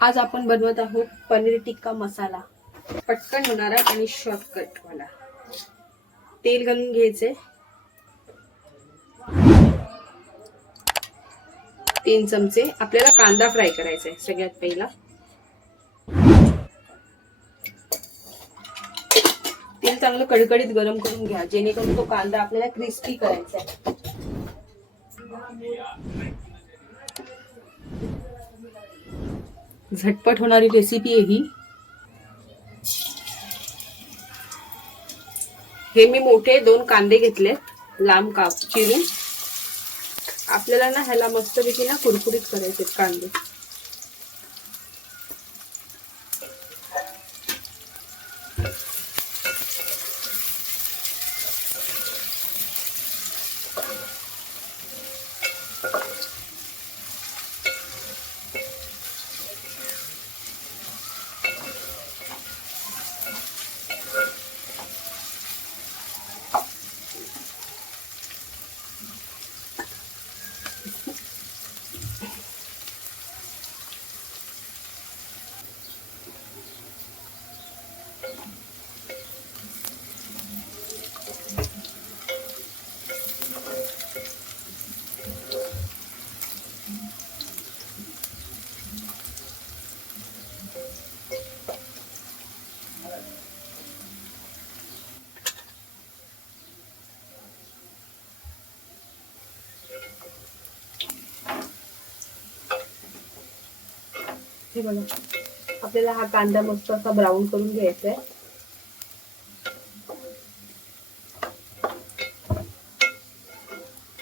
आज आपण बनवत आहोत पनीर टिक्का मसाला. पटकन होणारा आणि शॉर्टकट वाला. तेल घालून घ्यायचे 3 चमचे. आपल्याला कांदा फ्राय करायचा आहे सगळ्यात पहिला. तेल चांगलं कडकडीत गरम करून घ्या, जेणेकरून तो कांदा आपल्याला क्रिस्पी करायचा आहे. झटपट होणारी रेसिपी आहे ही. हे मी मोठे 2 कांदे घेतले, लांब काप चिरून. आपल्याला ना ह्याला मस्तपैकी ना कुरकुरीत करायचे कांदे. हे बघा, आपल्याला हा कांदा मस्त असा ब्राऊन करून घ्यायचा आहे.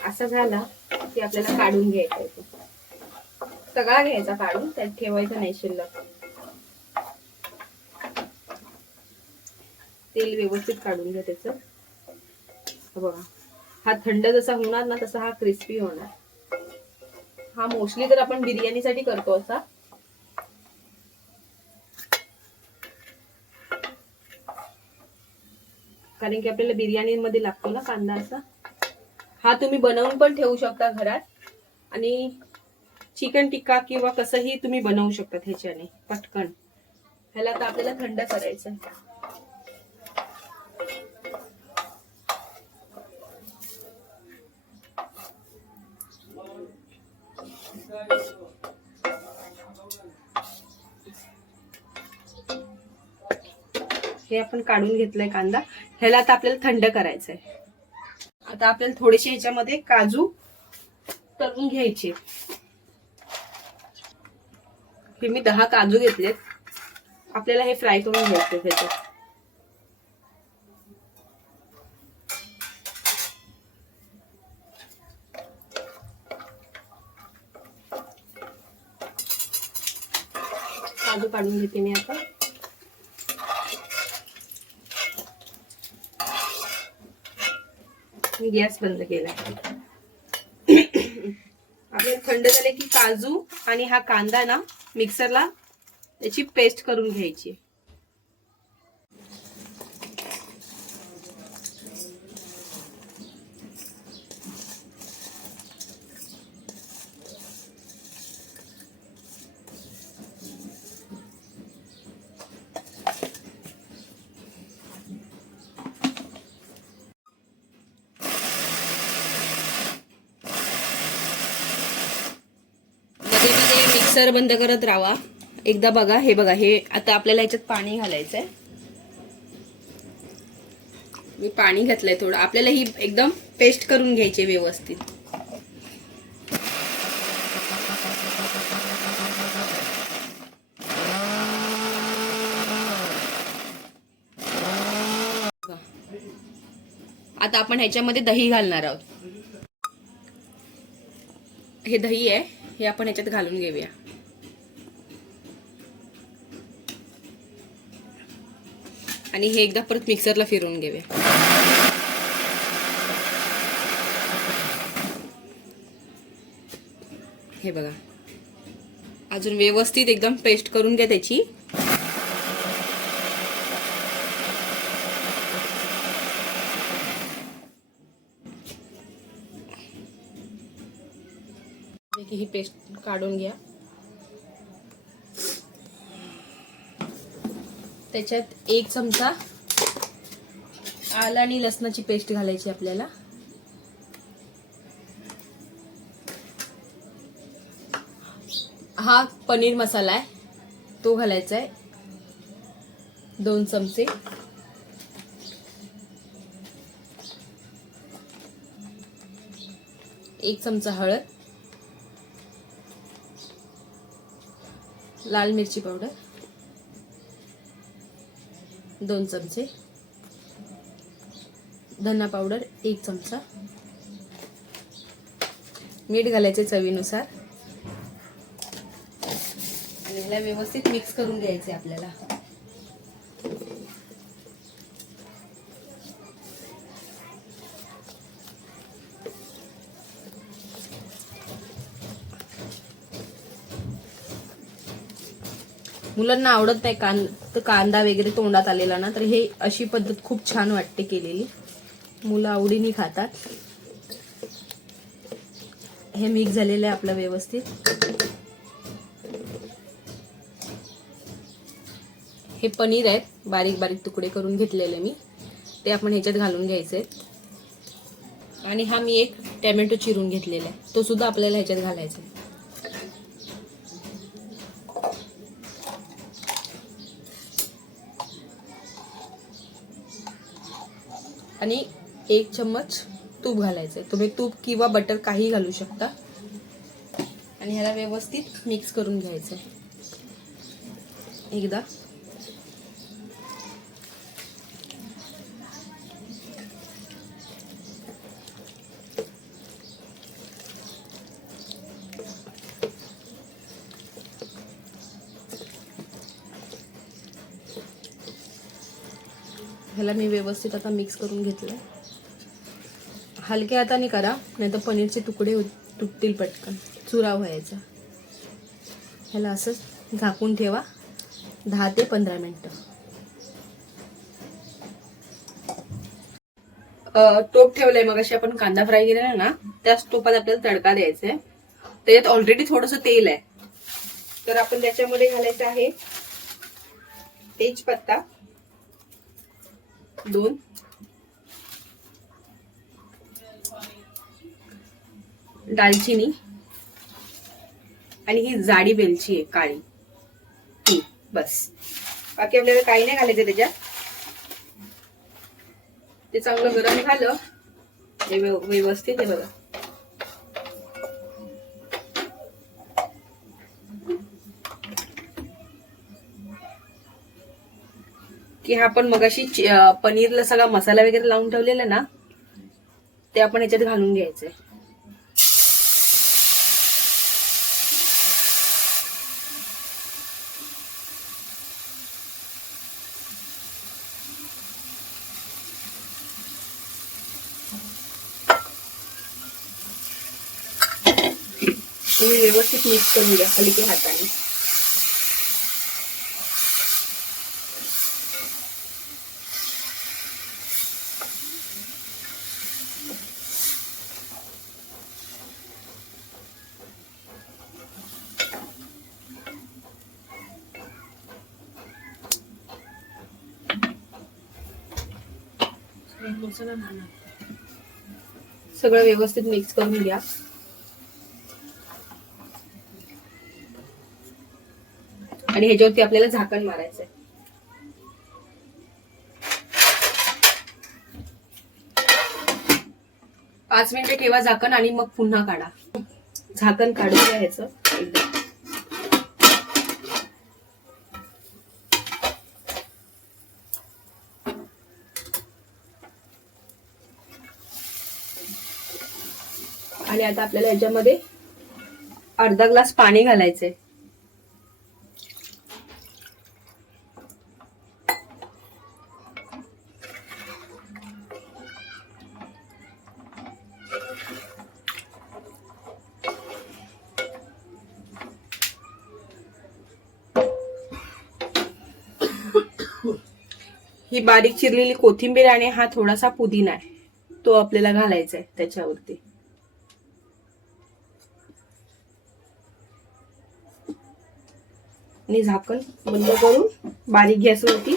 असा झाला की आपल्याला काढून घ्यायचा आहे. सगळा घ्यायचा काढून, त्यात ठेवायचा नाही शिल्लक. तेल व्यवस्थित काढून घ्या त्याचं. बघा, हा थंड जसा होणार ना तसा हा क्रिस्पी होणार. हा मोस्टली तर आपण बिर्याणीसाठी करतो असा. कारण की आपल्याला बिर्याणीमध्ये लागतो ना कांदा असा. हा तुम्ही बनवून पण ठेवू शकता घरात, आणि चिकन टिक्का किंवा कसंही तुम्ही बनवू शकता ह्याच्याने पटकन. ह्याला तर आपल्याला थंड करायचं. हे आपण काढून घेतलंय कांदा. ह्याला आता आपल्याला थंड करायचंय. आता आपल्याला थोडेसे ह्याच्यामध्ये काजू तळून घ्यायचे. हे मी 10 काजू घेतलेत. आपल्याला हे फ्राय करून घ्यायचे त्याच्यात. काजू काढून घेते मी आता. मी गॅस बंद केला. आपल्याला थंड झाले की काजू आणि हा कांदा ना मिक्सरला त्याची पेस्ट करून घ्यायची. मिक्सर बंद करत राहा. एकदा बघा, हे बघा, हे आता आपल्याला ह्याच्यात पाणी घालायचंय. मी पाणी घातलंय थोडं. आपल्याला ही एकदम पेस्ट करून घ्यायची व्यवस्थित. आता आपण ह्याच्यामध्ये दही घालणार आहोत. हे दही आहे, हे आपण ह्याच्यात घालून घेऊया. आणि हे एकदा परत मिक्सरला फिरवून घेऊया. हे बघा, अजून व्यवस्थित एकदम पेस्ट करून घ्या त्याची. ही पेस्ट काढून घ्या. त्याच्यात 1 चमचा आलं आणि लसणाची पेस्ट घालायची आपल्याला. हा पनीर मसाला आहे तो घालायचा आहे 2 चमचे. एक चमचा हळद, लाल मिरची पावडर 2 चमचे, धना पावडर 1 चमचा, मीठ घालायचे चवीनुसार आणि ह्याला व्यवस्थित मिक्स करून घ्यायचे आपल्याला. मुलांना आवडत नाही कांदा वगैरे तोंडात आलेला ना, तर हे अशी पद्धत खूप छान वाटते केलेली, मुलं आवडीने खातात. हे मिक्स झालेलं आहे आपलं व्यवस्थित. हे पनीर आहेत बारीक बारीक तुकडे करून घेतलेले मी, ते आपण ह्याच्यात घालून घ्यायचे. आणि हा मी एक टोमॅटो चिरून घेतलेला आहे तो सुद्धा आपल्याला ह्याच्यात घालायचा आहे. आणि 1 चम्मच तूप घालायचंय. तुम्ही तूप किंवा बटर काही घालू शकता. आणि ह्याला व्यवस्थित मिक्स करून घ्यायचंय एकदा. ह्याला मी व्यवस्थित आता मिक्स करून घेतलंय. हलक्या हाताने करा नाहीतर पनीरचे तुकडे तुटतील पटकन, चुरा व्हायचा. ह्याला असं झाकून ठेवा 10 ते 15 मिनिटं. टोप ठेवलंय मगाशी आपण कांदा फ्राय केलेला ना, त्याच टोपात आपल्याला तडका द्यायचा आहे. त्याच्यात ऑलरेडी थोडंसं तेल आहे, तर आपण त्याच्यामध्ये घालायचं आहे तेजपत्ता 2, दालचिनी आणि ही जाडी वेलची आहे काळी ती, बस. बाकी आपल्याला काही नाही घालायचं त्याच्यात. ते चांगलं गरम झालं व्यवस्थित आहे बघा. की आपण मगाशी पनीरला सगळा मसाला वगैरे लावून ठेवलेला ना, ते आपण ह्याच्यात घालून घ्यायचंय. तुम्ही व्यवस्थित मिक्स करून घ्या हलक्या हाताने. सगळं व्यवस्थित मिक्स करून घ्या. आणि ह्याच्यावरती आपल्याला झाकण मारायचंय. पाच मिनिटं ठेवा झाकण आणि मग पुन्हा काढा. झाकण काढून घ्यायचं एकदा. आणि आता आपल्याला याच्यामध्ये अर्धा ग्लास पाणी घालायचंय. ही बारीक चिरलेली कोथिंबीर आणि हा थोडासा पुदिना आहे, तो आपल्याला घालायचा आहे त्याच्यावरती. आणि झाकण बंद करून बारीक गॅसवरती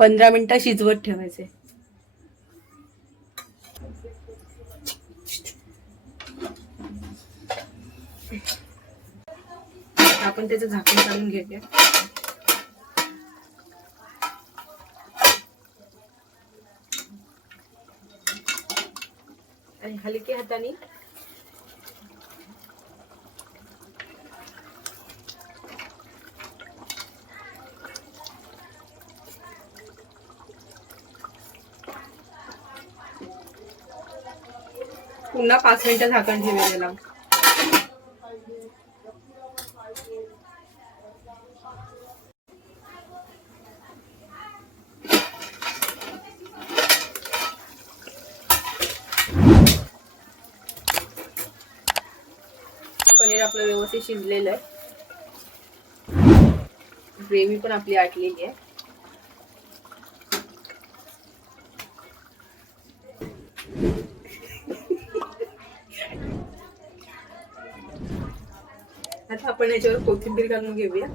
15 मिनिटं शिजवत ठेवायचे. आपण त्याचं झाकण काढून घेऊया. आणि हलक्या हाताने पुन्हा 5 मिनिटं झाकण ठेवलेलं. पनीर आपलं व्यवस्थित शिजलेलं आहे. ग्रेव्ही पण आपली आटलेली आहे. आता आपण याच्यावर कोथिंबीर घालून घेऊया.